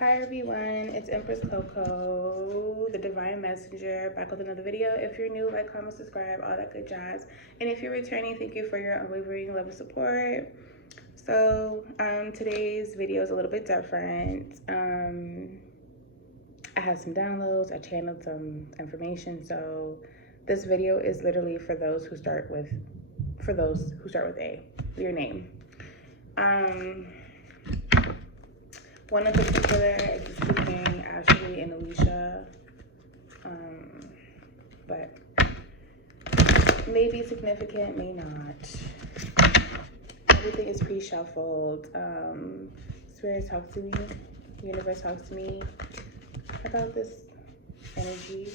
Hi everyone, it's Empress Coco, the Divine Messenger, back with another video. If you're new, like, comment, subscribe, all that good jazz. And if you're returning, thank you for your unwavering love and support. So today's video is a little bit different. I had some downloads, I channeled some information. So this video is literally for those who start with A, your name. One in particular is speaking Ashley and Alicia, but may be significant, may not. Everything is pre-shuffled. Spirit, talk to me. Universe, talks to me about this energy.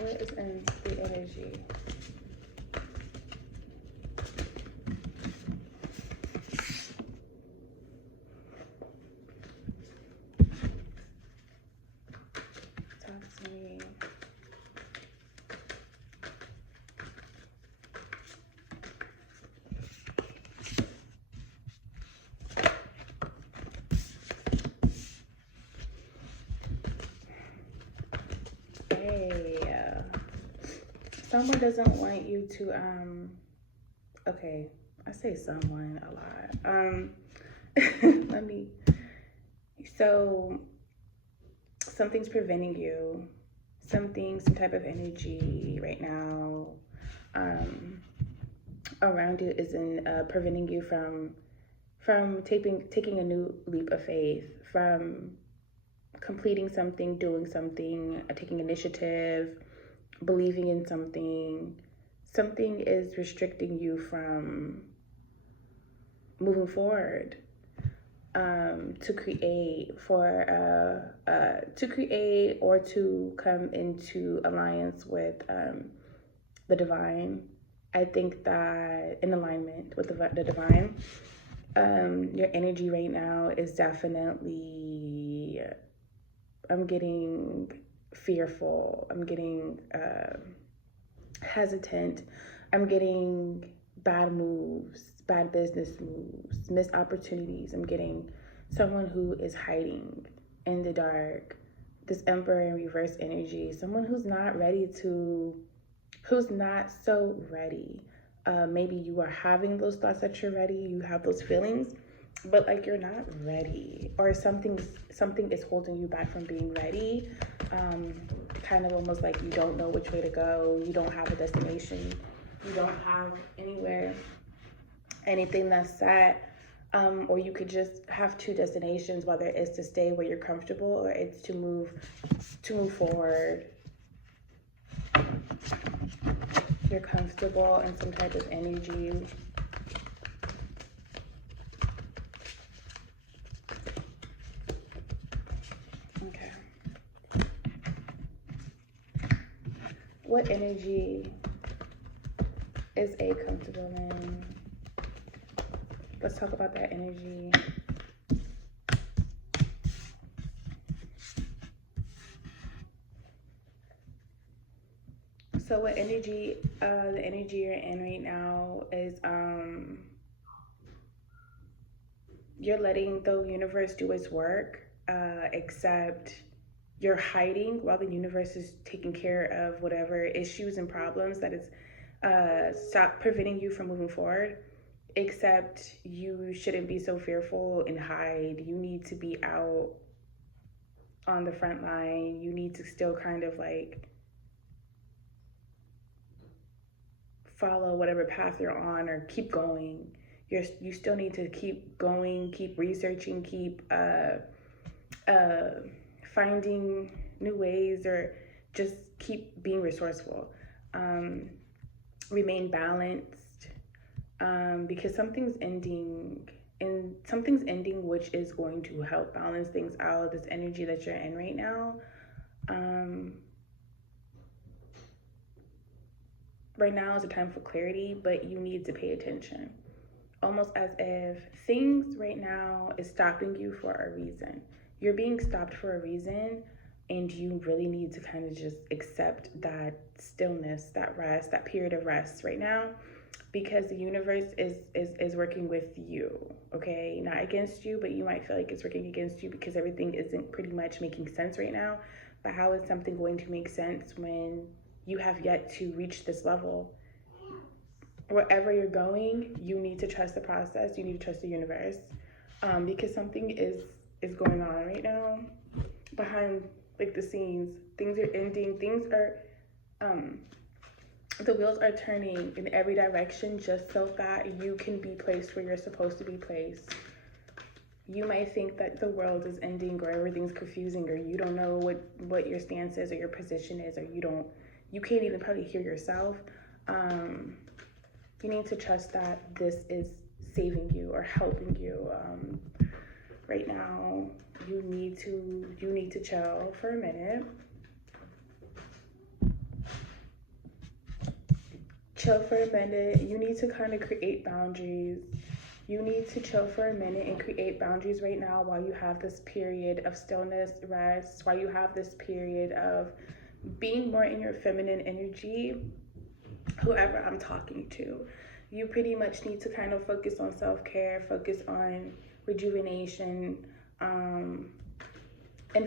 What is in the energy? Talk to me. Someone doesn't want you to, okay, I say someone a lot. So something's preventing you, some type of energy right now around you is preventing you from taking a new leap of faith, from completing something, doing something, taking initiative, believing in something. Something is restricting you from moving forward, to create or to come into alliance with the divine. I think that in alignment with the divine, your energy right now is definitely, I'm getting fearful, I'm getting hesitant, I'm getting bad moves, bad business moves, missed opportunities. I'm getting someone who is hiding in the dark, this Emperor in reverse energy, someone who's not so ready. Maybe you are having those thoughts that you're ready, you have those feelings, but like you're not ready, or something is holding you back from being ready. Kind of almost like you don't know which way to go, you don't have a destination, you don't have anything that's set, or you could just have two destinations, whether it's to stay where you're comfortable or it's to move forward. You're comfortable in some type of energy. Okay. What energy is A comfortable in? Let's talk about that energy. So what energy, the energy you're in right now is, you're letting the universe do its work, except you're hiding while the universe is taking care of whatever issues and problems that is stop preventing you from moving forward. Except you shouldn't be so fearful and hide. You need to be out on the front line. You need to still kind of like follow whatever path you're on, or keep going. You still need to keep going, keep researching, keep finding new ways, or just keep being resourceful. Remain balanced, because something's ending, which is going to help balance things out. This energy that you're in right now, right now is a time for clarity, but you need to pay attention. Almost as if things right now is stopping you for a reason. You're being stopped for a reason, And you really need to kind of just accept that stillness, that rest, that period of rest right now, because the universe is working with you, okay? Not against you, but you might feel like it's working against you because everything isn't pretty much making sense right now. But how is something going to make sense when you have yet to reach this level? Wherever you're going, you need to trust the process. You need to trust the universe, because something is going on right now behind like the scenes. Things are ending. Things are the wheels are turning in every direction just so that you can be placed where you're supposed to be placed. You might think that the world is ending or everything's confusing or you don't know what your stance is or your position is, or you can't even probably hear yourself. You need to trust that this is saving you or helping you. Right now, you need to chill for a minute. Chill for a minute. You need to kind of create boundaries. You need to chill for a minute and create boundaries right now while you have this period of stillness, rest, while you have this period of being more in your feminine energy. Whoever I'm talking to, you pretty much need to kind of focus on self-care, focus on rejuvenation, and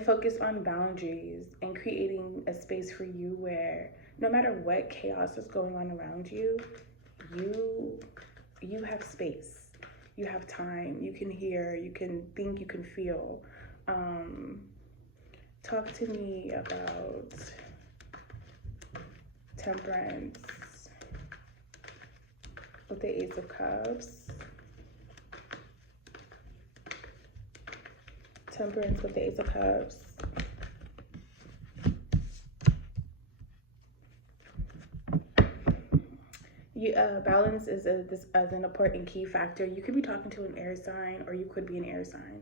focus on boundaries and creating a space for you where no matter what chaos is going on around you, you have space, you have time, you can hear, you can think, you can feel. Talk to me about Temperance with the Ace of Cups. Temperance with the Ace of Cups. Balance is an important key factor. You could be talking to an air sign, or you could be an air sign.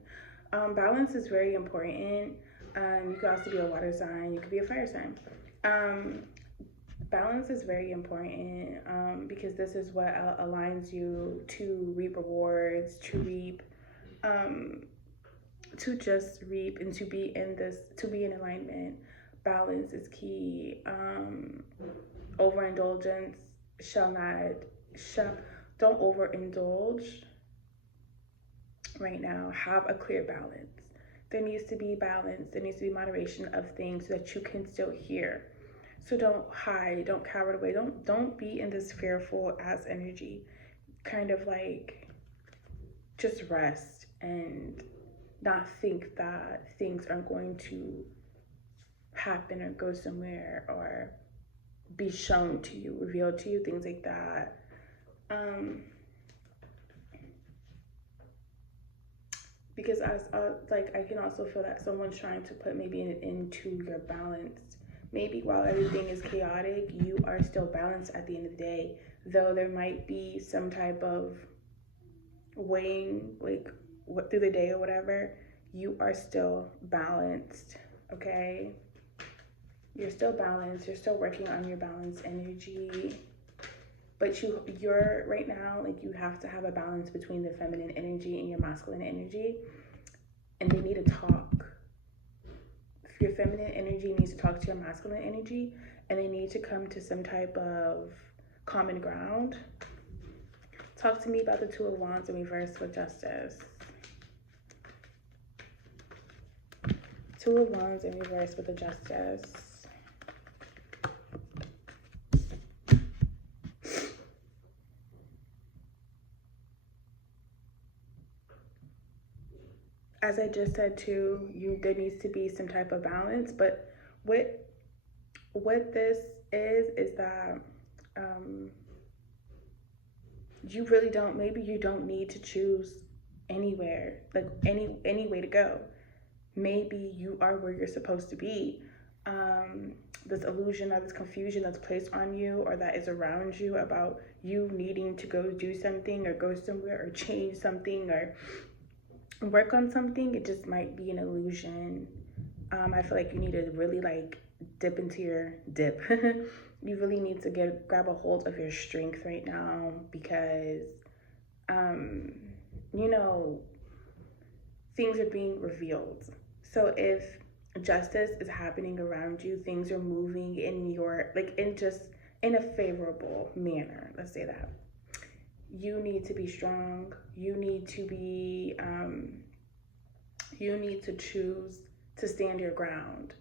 Balance is very important. You could also be a water sign. You could be a fire sign. Balance is very important because this is what aligns you to reap rewards, to just reap and to be in alignment. Balance is key. Overindulgence don't overindulge right now. Have a clear balance. There needs to be balance. There needs to be moderation of things so that you can still hear. So don't hide, don't cower away, don't be in this fearful ass energy. Kind of like just rest and not think that things are going to happen or go somewhere or be shown to you, revealed to you, things like that. Because I can also feel that someone's trying to put maybe an end to your balance. Maybe while everything is chaotic, you are still balanced at the end of the day, though there might be some type of weighing, like what through the day or whatever, you are still balanced, okay? You're still balanced, you're still working on your balanced energy. But you're right now, like you have to have a balance between the feminine energy and your masculine energy, and they need to talk. Your feminine energy needs to talk to your masculine energy, and they need to come to some type of common ground. Talk to me about the Two of Wands in reverse with Justice. Two of Wands in reverse with the Justice. As I just said too, there needs to be some type of balance, but what this is that you really don't, maybe you don't need to choose anywhere, like any way to go. Maybe you are where you're supposed to be. This illusion or this confusion that's placed on you or that is around you about you needing to go do something or go somewhere or change something or work on something, it just might be an illusion. I feel like you need to really like dip into your dip. You really need to grab a hold of your strength right now because things are being revealed. So if justice is happening around you. Things are moving in your, like, in just in a favorable manner. Let's say that. You need to be strong. You need to be, you need to choose to stand your ground.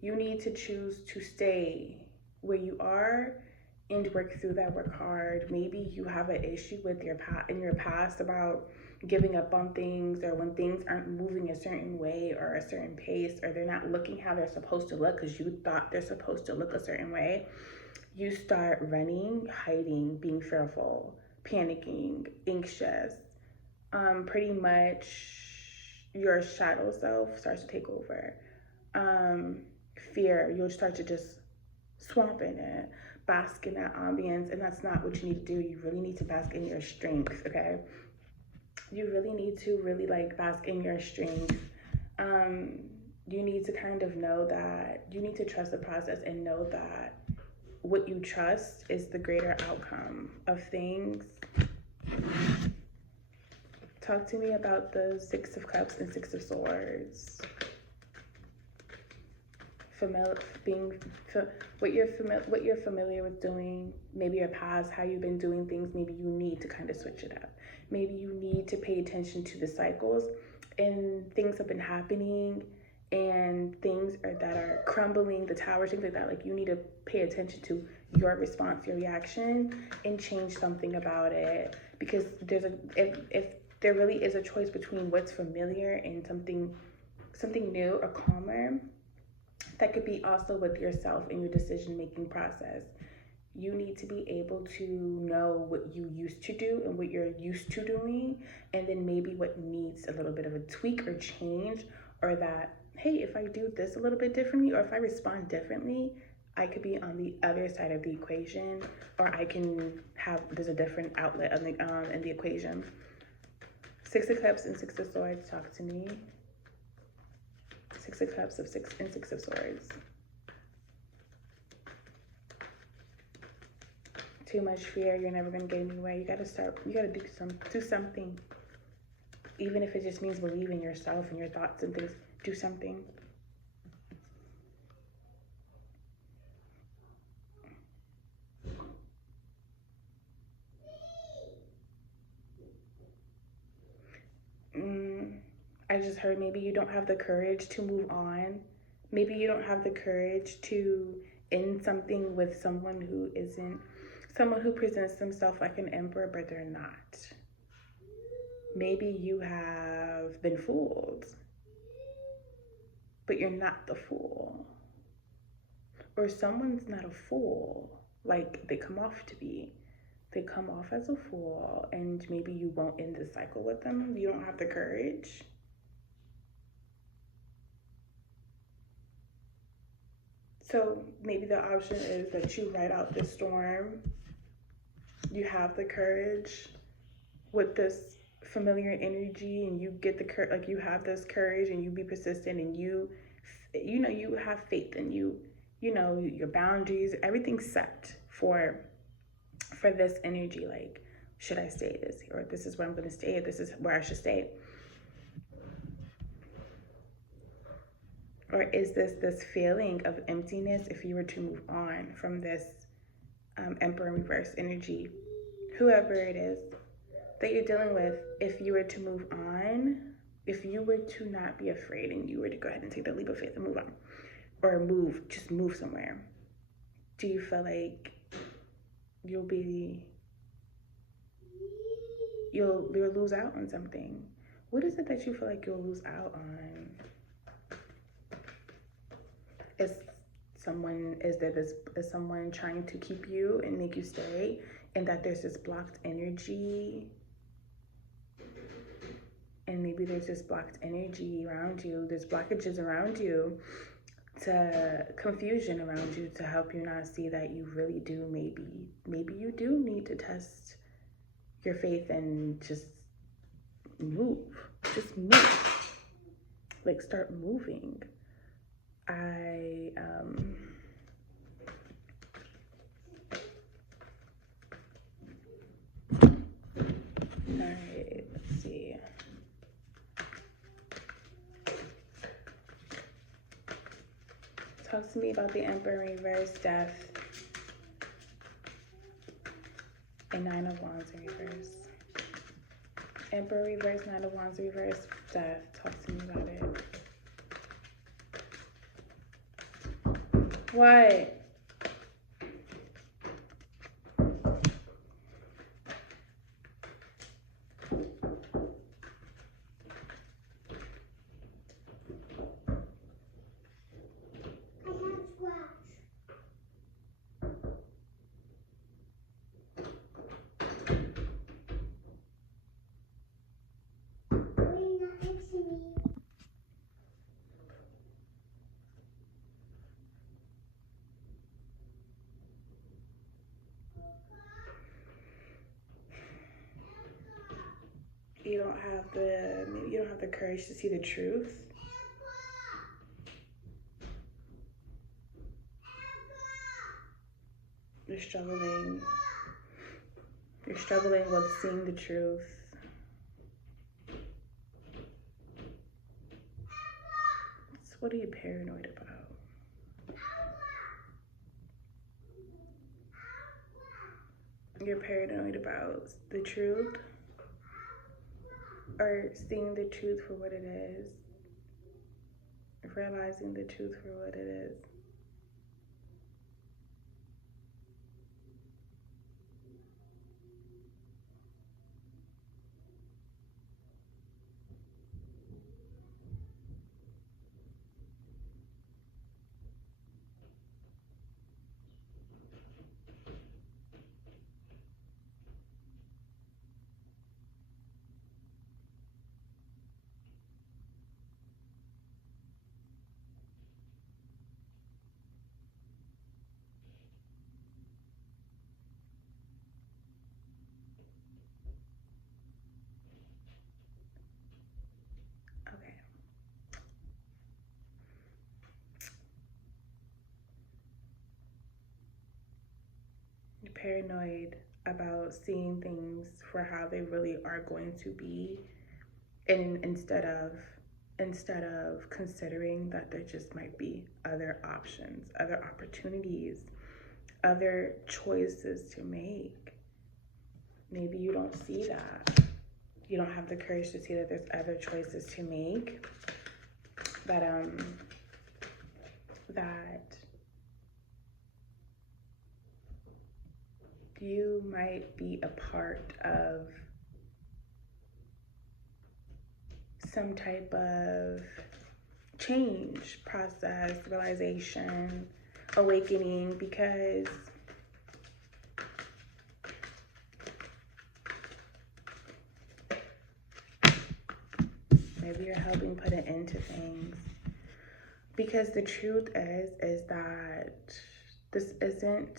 You need to choose to stay where you are and work through that, work hard. Maybe you have an issue with your past about giving up on things, or when things aren't moving a certain way or a certain pace, or they're not looking how they're supposed to look because you thought they're supposed to look a certain way. You start running, hiding, being fearful, panicking, anxious. Pretty much your shadow self starts to take over. Fear, you'll start to just swamp in it, bask in that ambience, and that's not what you need to do. You really need to bask in your strength, okay? You really need to really like bask in your strength. You need to kind of know that you need to trust the process and know that what you trust is the greater outcome of things. Talk to me about the Six of Cups and Six of Swords. What you're familiar with doing, maybe your past, how you've been doing things. Maybe you need to kind of switch it up. Maybe you need to pay attention to the cycles, and things have been happening, and things that are crumbling, the towers, things like that. Like, you need to pay attention to your response, your reaction, and change something about it. Because if there really is a choice between what's familiar and something new or calmer, that could be also with yourself and your decision-making process. You need to be able to know what you used to do and what you're used to doing, and then maybe what needs a little bit of a tweak or change, or that, hey, if I do this a little bit differently, or if I respond differently, I could be on the other side of the equation, or I can have, there's a different outlet in the equation. Six of Cups and Six of Swords, talk to me. Six of Cups and Six of Swords. Too much fear, you're never gonna get anywhere. You gotta do something. Even if it just means believe in yourself and your thoughts and things, do something. I just heard maybe you don't have the courage to move on. Maybe you don't have the courage to end something with someone who presents themselves like an emperor, but they're not. Maybe you have been fooled, but you're not the fool. Or someone's not a fool like they come off to be. They come off as a fool, and maybe you won't end the cycle with them. You don't have the courage. So maybe the option is that you ride out the storm. You have the courage with this familiar energy, and you get the courage, like you have this courage, and you be persistent, and you have faith, and your boundaries, everything's set for this energy. Like, should I stay this, or this is where I'm going to stay, this is where I should stay? Or is this feeling of emptiness if you were to move on from this Emperor reverse energy? Whoever it is that you're dealing with, if you were to move on, if you were to not be afraid and you were to go ahead and take the leap of faith and move on, or just move somewhere, do you feel like you'll lose out on something? What is it that you feel like you'll lose out on? Is someone trying to keep you and make you stay, and that there's this blocked energy, and maybe there's this blocked energy around you, there's blockages around you, to confusion around you, to help you not see that you really do, maybe you do need to test your faith and just move, like start moving. Alright, let's see. Talk to me about the Emperor in reverse, death, and Nine of Wands in reverse. Emperor reverse, Nine of Wands reverse, death. Talk to me about it. What? Maybe you don't have the courage to see the truth. You're struggling with seeing the truth. So what are you paranoid about? You're paranoid about the truth, or seeing the truth for what it is, realizing the truth for what it is. Okay. You're paranoid about seeing things for how they really are going to be, and instead of considering that there just might be other options, other opportunities, other choices to make. Maybe you don't see that. You don't have the courage to see that there's other choices to make, that you might be a part of some type of change process, realization, awakening, because maybe you're helping put an end to things. Because the truth is that this isn't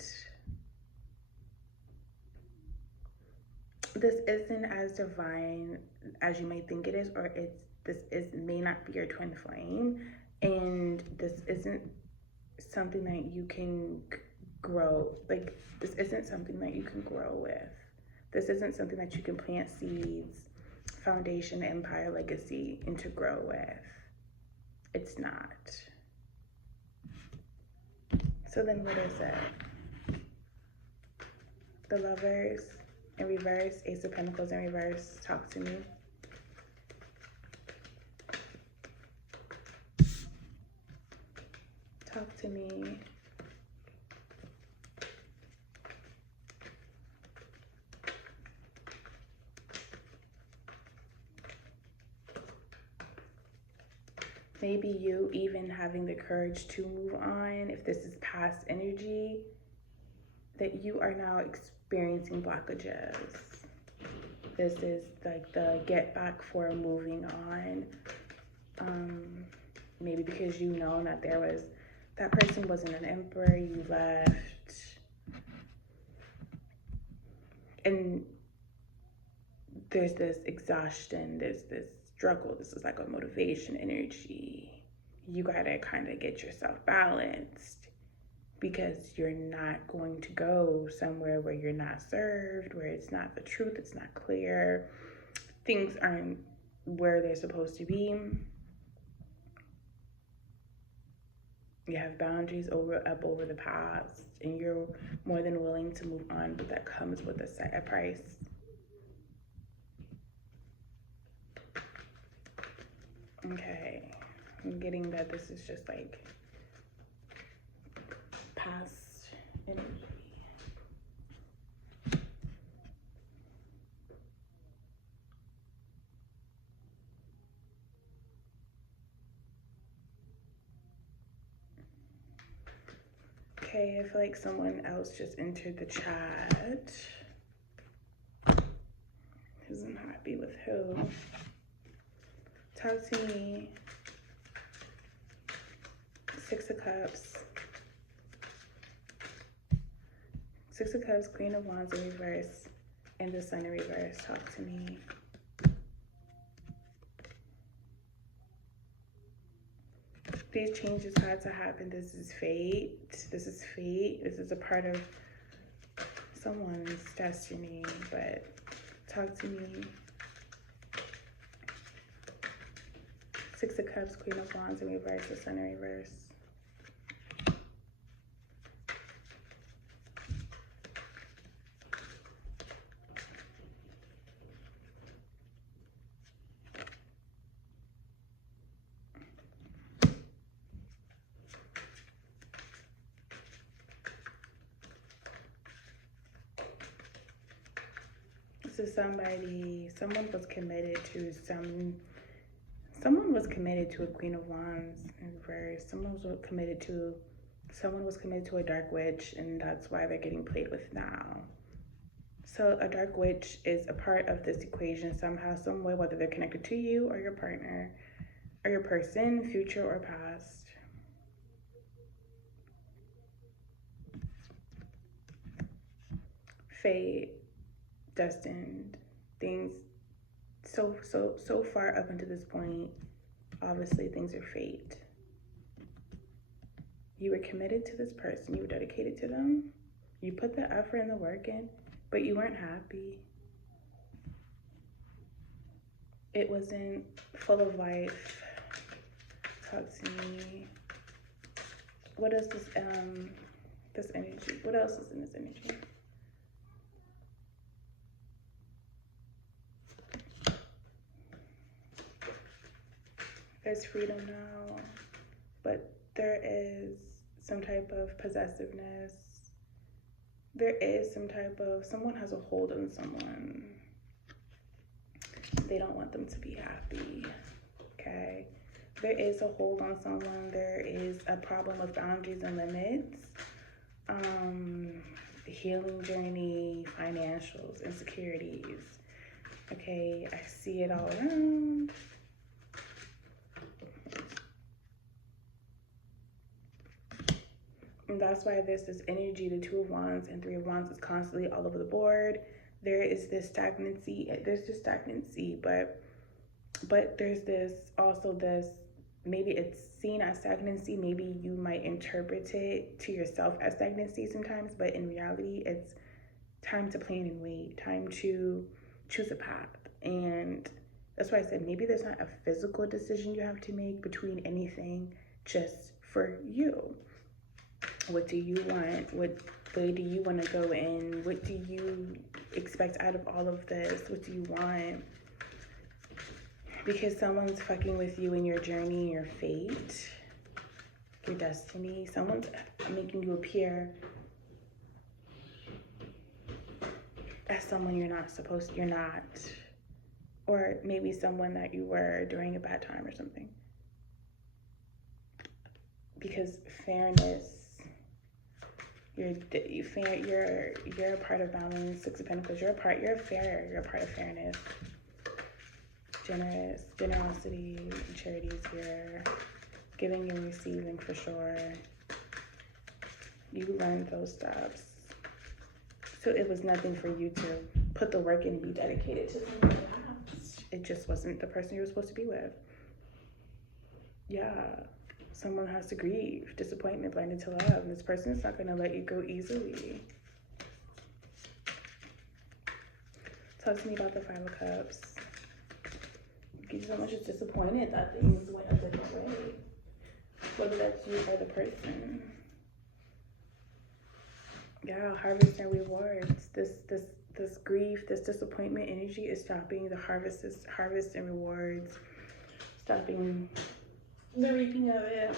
as divine as you may think it is, or may not be your twin flame, and this isn't something that you can grow. Like, this isn't something that you can grow with. This isn't something that you can plant seeds, foundation, empire, legacy, and to grow with. It's not. So then what is it? The Lovers in reverse, Ace of Pentacles in reverse. Talk to me. Talk to me. Maybe you even having the courage to move on, if this is past energy, that you are now experiencing blockages. This is like the get back for moving on. Maybe because you know that that person wasn't an emperor, you left. And there's this exhaustion, there's this struggle. This is like a motivation energy. You gotta kind of get yourself balanced, because you're not going to go somewhere where you're not served, where it's not the truth, it's not clear, things aren't where they're supposed to be. You have boundaries over the past, and you're more than willing to move on, but that comes with a price. Okay, I'm getting that this is just like past energy. Okay, I feel like someone else just entered the chat. Who's unhappy with who? Talk to me. Six of Cups. Six of Cups, Queen of Wands in reverse, and the Sun in reverse. Talk to me. These changes had to happen. This is fate. This is fate. This is a part of someone's destiny, but talk to me. Six of Cups, Queen of Wands in reverse, the Sun in reverse. This is somebody, someone was committed to someone was committed to a Queen of Wands in reverse. Someone was committed to a dark witch, and that's why they're getting played with now. So a dark witch is a part of this equation somehow, some way, whether they're connected to you or your partner or your person, future or past. Fate, destined, things so far up until this point, obviously things are fate. You were committed to this person, you were dedicated to them, you put the effort and the work in, but you weren't happy. It wasn't full of life. Talk to me. What is this this energy? What else is in this energy? There's freedom now, but there is some type of possessiveness. There is some type of, someone has a hold on someone. They don't want them to be happy, okay? There is a hold on someone. There is a problem with boundaries and limits. Healing journey, financials, insecurities. Okay, I see it all around. And that's why there's this energy, the Two of Wands and Three of Wands is constantly all over the board. There is this stagnancy, but there's this, also this, maybe it's seen as stagnancy, maybe you might interpret it to yourself as stagnancy sometimes, but in reality, it's time to plan and wait, time to choose a path. And that's why I said maybe there's not a physical decision you have to make between anything, just for you. What do you want? What way do you want to go in? What do you expect out of all of this? What do you want? Because someone's fucking with you in your journey, your fate, your destiny. Someone's making you appear as someone you're not. Or maybe someone that you were during a bad time or something. Because fairness, you're a part of balance. Six of Pentacles, you're a part of fairness. Generosity, and charity is here. Giving and receiving for sure. You learned those steps. So it was nothing for you to put the work in and be dedicated to someone else. It just wasn't the person you were supposed to be with. Yeah. Someone has to grieve, disappointment, blinded to love. And this person is not going to let you go easily. Talk to me about the Five of Cups. Because someone just disappointed that things went a different way. whether that's you or the person. Yeah, harvest and rewards. This grief, this disappointment energy is stopping the harvest and rewards, stopping the reaping of it.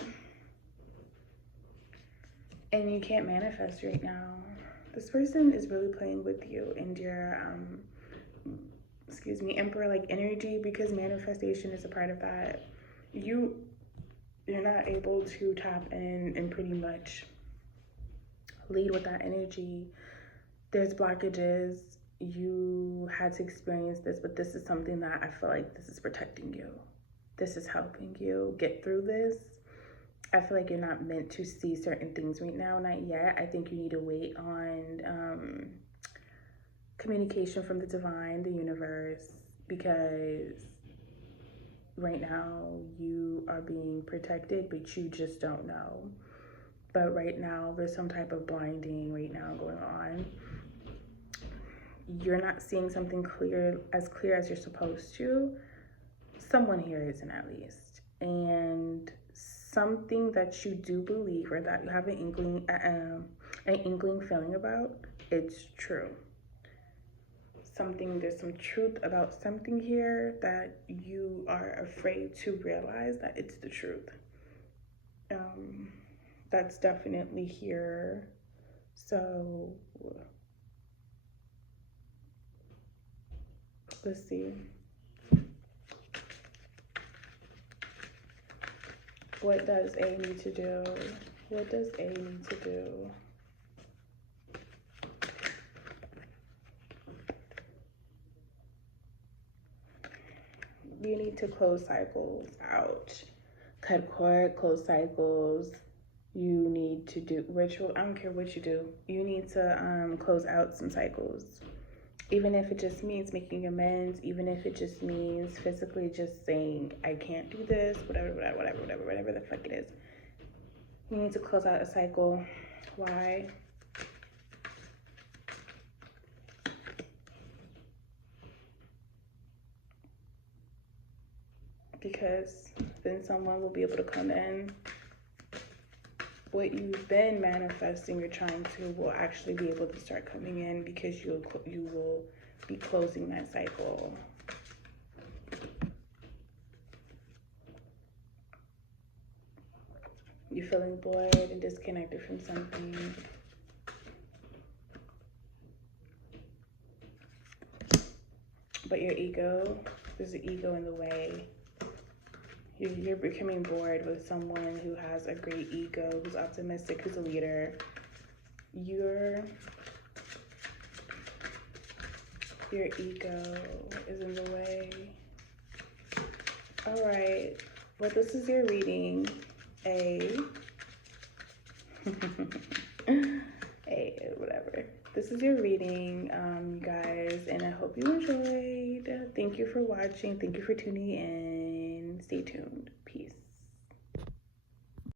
And you can't manifest right now. This person is really playing with you and your emperor like energy, because manifestation is a part of that. You're not able to tap in and pretty much lead with that energy. There's blockages. You had to experience this, but this is something that I feel like this is protecting you. This is helping you get through this. I feel like you're not meant to see certain things right now, not yet. I think you need to wait on communication from the divine, the universe, because right now you are being protected, but you just don't know. But right now there's some type of blinding right now going on. You're not seeing something clear as you're supposed to. Someone here isn't, at least. And something that you do believe, or that you have an inkling feeling about, it's true. There's some truth about something here that you are afraid to realize that it's the truth. That's definitely here. So let's see. What does A need to do? What does A need to do? You need to close cycles out. Cut cord, close cycles. You need to do ritual. I don't care what you do. You need to close out some cycles. Even if it just means making amends, even if it just means physically just saying, I can't do this, whatever the fuck it is. You need to close out a cycle. Why? Because then someone will be able to come in. What you've been manifesting or trying to will actually be able to start coming in, because you will be closing that cycle. You're feeling bored and disconnected from something. But your ego, there's an ego in the way. You're becoming bored with someone who has a great ego, who's optimistic, who's a leader. Your ego is in the way. All right. Well, this is your reading, A. Whatever. This is your reading, you guys, and I hope you enjoyed. Thank you for watching. Thank you for tuning in. Stay tuned. Peace.